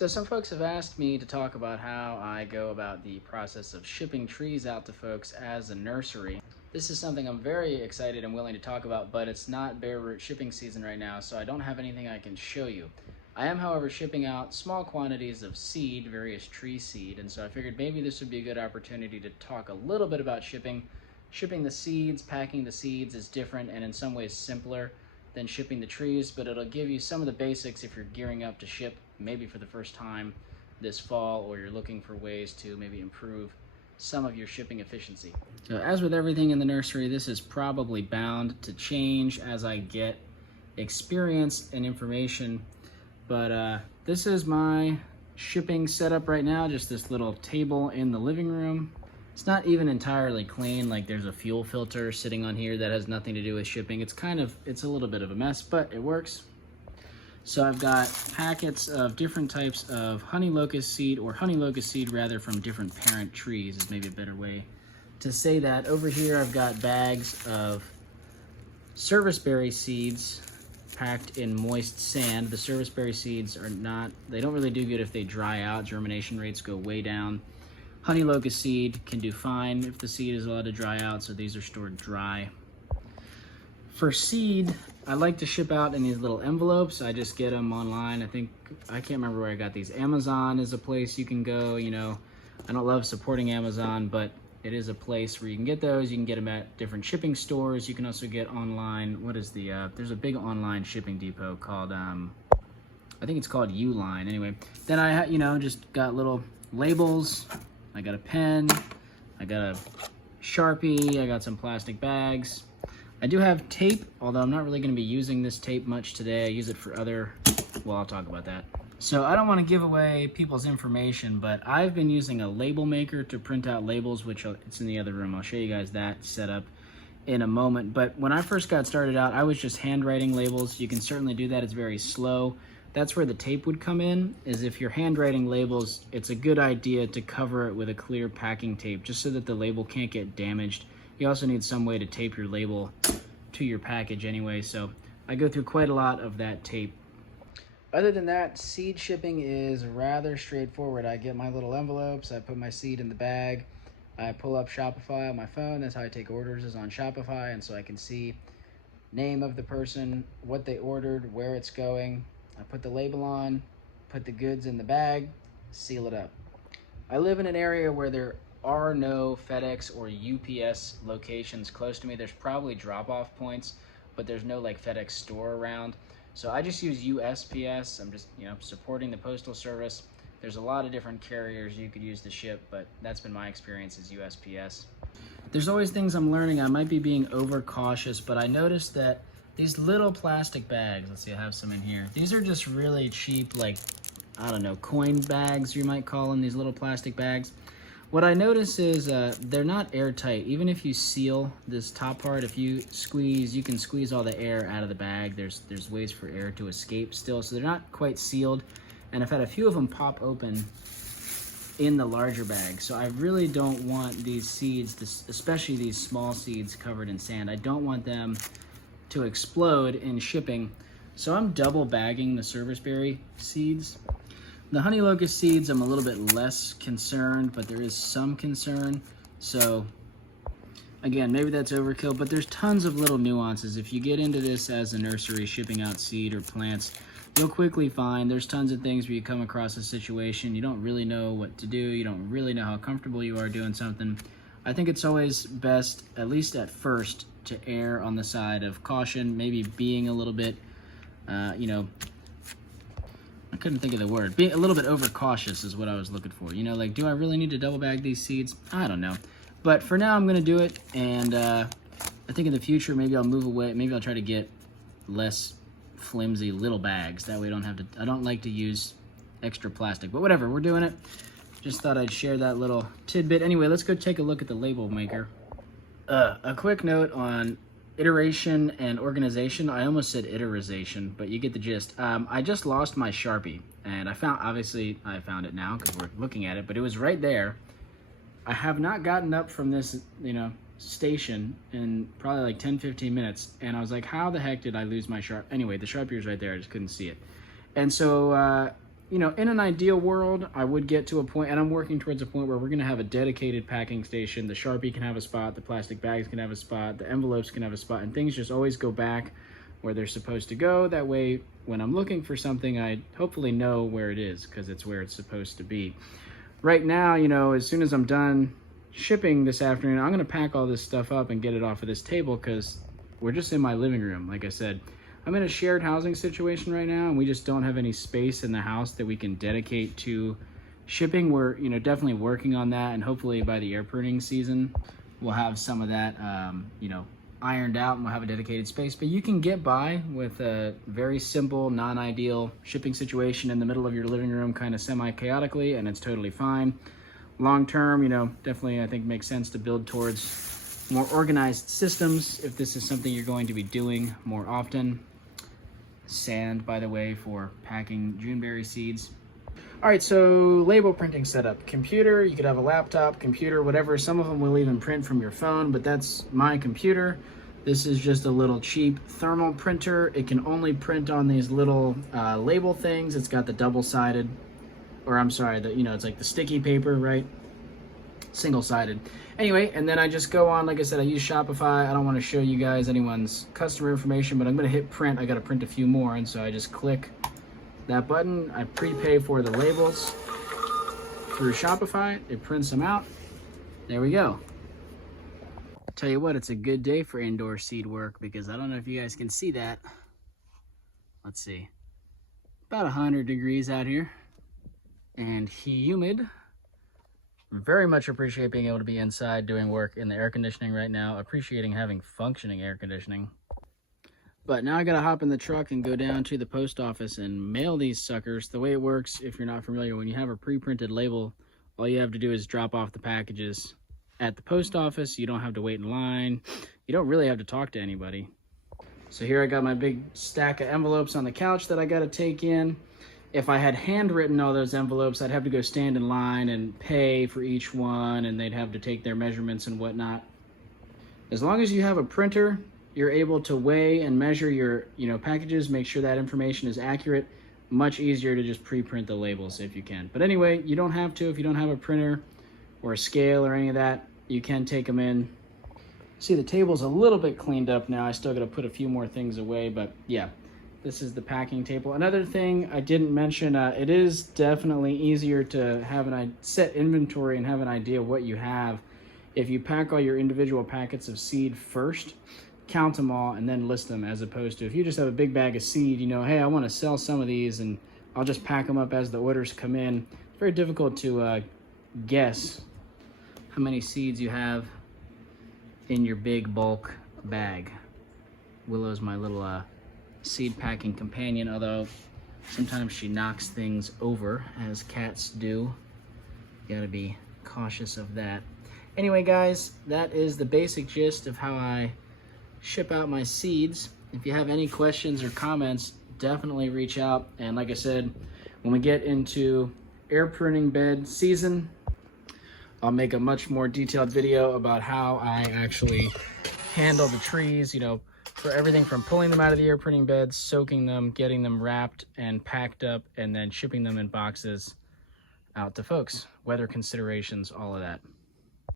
So some folks have asked me to talk about how I go about the process of shipping trees out to folks as a nursery. This is something I'm very excited and willing to talk about, but it's not bare root shipping season right now, so I don't have anything I can show you. I am, however, shipping out small quantities of seed, various tree seed, and so I figured maybe this would be a good opportunity to talk a little bit about shipping. Shipping the seeds, packing the seeds is different and in some ways simpler than shipping the trees, but it'll give you some of the basics if you're gearing up to ship maybe for the first time this fall, or you're looking for ways to maybe improve some of your shipping efficiency. So as with everything in the nursery, this is probably bound to change as I get experience and information, but this is my shipping setup right now, just this little table in the living room. It's not even entirely clean, like there's a fuel filter sitting on here that has nothing to do with shipping. It's a little bit of a mess, but it works. So I've got packets of different types of honey locust seed, or honey locust seed rather, from different parent trees is maybe a better way to say that. Over here I've got bags of serviceberry seeds packed in moist sand. The serviceberry seeds they don't really do good if they dry out. Germination rates go way down. Honey locust seed can do fine if the seed is allowed to dry out, so these are stored dry. For seed, I like to ship out in these little envelopes. I just get them online. I can't remember where I got these. Amazon is a place you can go. You know, I don't love supporting Amazon, but it is a place where you can get those. You can get them at different shipping stores. You can also get online. There's a big online shipping depot called, I think it's called Uline. Anyway, then I, just got little labels. I got a pen, I got a Sharpie, I got some plastic bags. I do have tape, although I'm not really going to be using this tape much today. I use it for I'll talk about that. So I don't want to give away people's information, but I've been using a label maker to print out labels, it's in the other room. I'll show you guys that setup in a moment. But when I first got started out, I was just handwriting labels. You can certainly do that. It's very slow. That's where the tape would come in, is if you're handwriting labels, it's a good idea to cover it with a clear packing tape, just so that the label can't get damaged. You also need some way to tape your label to your package anyway, so I go through quite a lot of that tape. Other than that, seed shipping is rather straightforward. I get my little envelopes, I put my seed in the bag, I pull up Shopify on my phone. That's how I take orders, is on Shopify, and so I can see name of the person, what they ordered, where it's going. I put the label on, put the goods in the bag, seal it up. I live in an area where there are no FedEx or UPS locations close to me. There's probably drop-off points, but there's no like FedEx store around. So I just use USPS. I'm just, supporting the postal service. There's a lot of different carriers you could use to ship, but that's been my experience, is USPS. There's always things I'm learning. I might be being overcautious, but I noticed that these little plastic bags, let's see, I have some in here. These are just really cheap, like, I don't know, coin bags, you might call them, these little plastic bags. What I notice is they're not airtight. Even if you seal this top part, if you squeeze, you can squeeze all the air out of the bag. There's ways for air to escape still, so they're not quite sealed. And I've had a few of them pop open in the larger bag. So I really don't want these seeds, especially these small seeds covered in sand, I don't want them to explode in shipping. So I'm double bagging the serviceberry seeds. The honey locust seeds, I'm a little bit less concerned, but there is some concern. So again, maybe that's overkill, but there's tons of little nuances. If you get into this as a nursery, shipping out seed or plants, you'll quickly find there's tons of things where you come across a situation, you don't really know what to do, you don't really know how comfortable you are doing something. I think it's always best, at least at first, to err on the side of caution, maybe being a little bit, I couldn't think of the word. Being a little bit overcautious is what I was looking for. Like, do I really need to double bag these seeds? I don't know. But for now, I'm going to do it, and I think in the future, maybe I'll move away. Maybe I'll try to get less flimsy little bags. That way I don't like to use extra plastic. But whatever, we're doing it. Just thought I'd share that little tidbit. Anyway, let's go take a look at the label maker. A quick note on iteration and organization. I almost said iterization, but you get the gist. I just lost my Sharpie, and I found it now because we're looking at it, but it was right there. I have not gotten up from this, station in probably like 10-15 minutes, and I was like, how the heck did I lose my Sharpie? Anyway, the Sharpie was right there. I just couldn't see it. And so you know, in an ideal world, I would get to a point, and I'm working towards a point where we're going to have a dedicated packing station. The Sharpie can have a spot, the plastic bags can have a spot, the envelopes can have a spot, and things just always go back where they're supposed to go. That way, when I'm looking for something, I hopefully know where it is because it's where it's supposed to be. Right now, you know, as soon as I'm done shipping this afternoon, I'm going to pack all this stuff up and get it off of this table because we're just in my living room. Like I said, I'm in a shared housing situation right now, and we just don't have any space in the house that we can dedicate to shipping. We're, you know, definitely working on that, and hopefully by the air printing season, we'll have some of that, you know, ironed out, and we'll have a dedicated space. But you can get by with a very simple, non-ideal shipping situation in the middle of your living room, kind of semi-chaotically, and it's totally fine. Long term, you know, definitely I think makes sense to build towards more organized systems if this is something you're going to be doing more often. Sand, by the way, for packing Juneberry seeds. All right, so label printing setup. Computer, you could have a laptop, computer, whatever. Some of them will even print from your phone, but that's my computer. This is just a little cheap thermal printer. It can only print on these little label things. It's got the double-sided, or I'm sorry, you know, it's like the sticky paper, right? Single-sided. Anyway, and then I just go on, like I said, I use Shopify. I don't want to show you guys anyone's customer information, but I'm going to hit print. I got to print a few more, and so I just click that button. I prepay for the labels through Shopify. It prints them out. There we go. Tell you what, it's a good day for indoor seed work because I don't know if you guys can see that. Let's see. About 100 degrees out here and humid. Very much appreciate being able to be inside doing work in the air conditioning right now. Appreciating having functioning air conditioning. But now I gotta hop in the truck and go down to the post office and mail these suckers. The way it works, if you're not familiar, when you have a pre-printed label, all you have to do is drop off the packages at the post office. You don't have to wait in line. You don't really have to talk to anybody. So here I got my big stack of envelopes on the couch that I gotta take in. If I had handwritten all those envelopes, I'd have to go stand in line and pay for each one, and they'd have to take their measurements and whatnot. As long as you have a printer, you're able to weigh and measure your, you know, packages, make sure that information is accurate. Much easier to just pre-print the labels if you can. But anyway, you don't have to if you don't have a printer or a scale or any of that. You can take them in. See, the table's a little bit cleaned up now. I still got to put a few more things away, but yeah. This is the packing table. Another thing I didn't mention, it is definitely easier to have set inventory and have an idea of what you have if you pack all your individual packets of seed first, count them all, and then list them, as opposed to if you just have a big bag of seed, you know, hey, I want to sell some of these and I'll just pack them up as the orders come in. It's very difficult to guess how many seeds you have in your big bulk bag. Willow's my little seed packing companion, although sometimes she knocks things over, as cats do. You gotta be cautious of that. Anyway, guys, that is the basic gist of how I ship out my seeds. If you have any questions or comments, definitely reach out. And like I said, when we get into air pruning bed season, I'll make a much more detailed video about how I actually handle the trees, you know, for everything from pulling them out of the air printing beds, soaking them, getting them wrapped and packed up, and then shipping them in boxes out to folks. Weather considerations, all of that.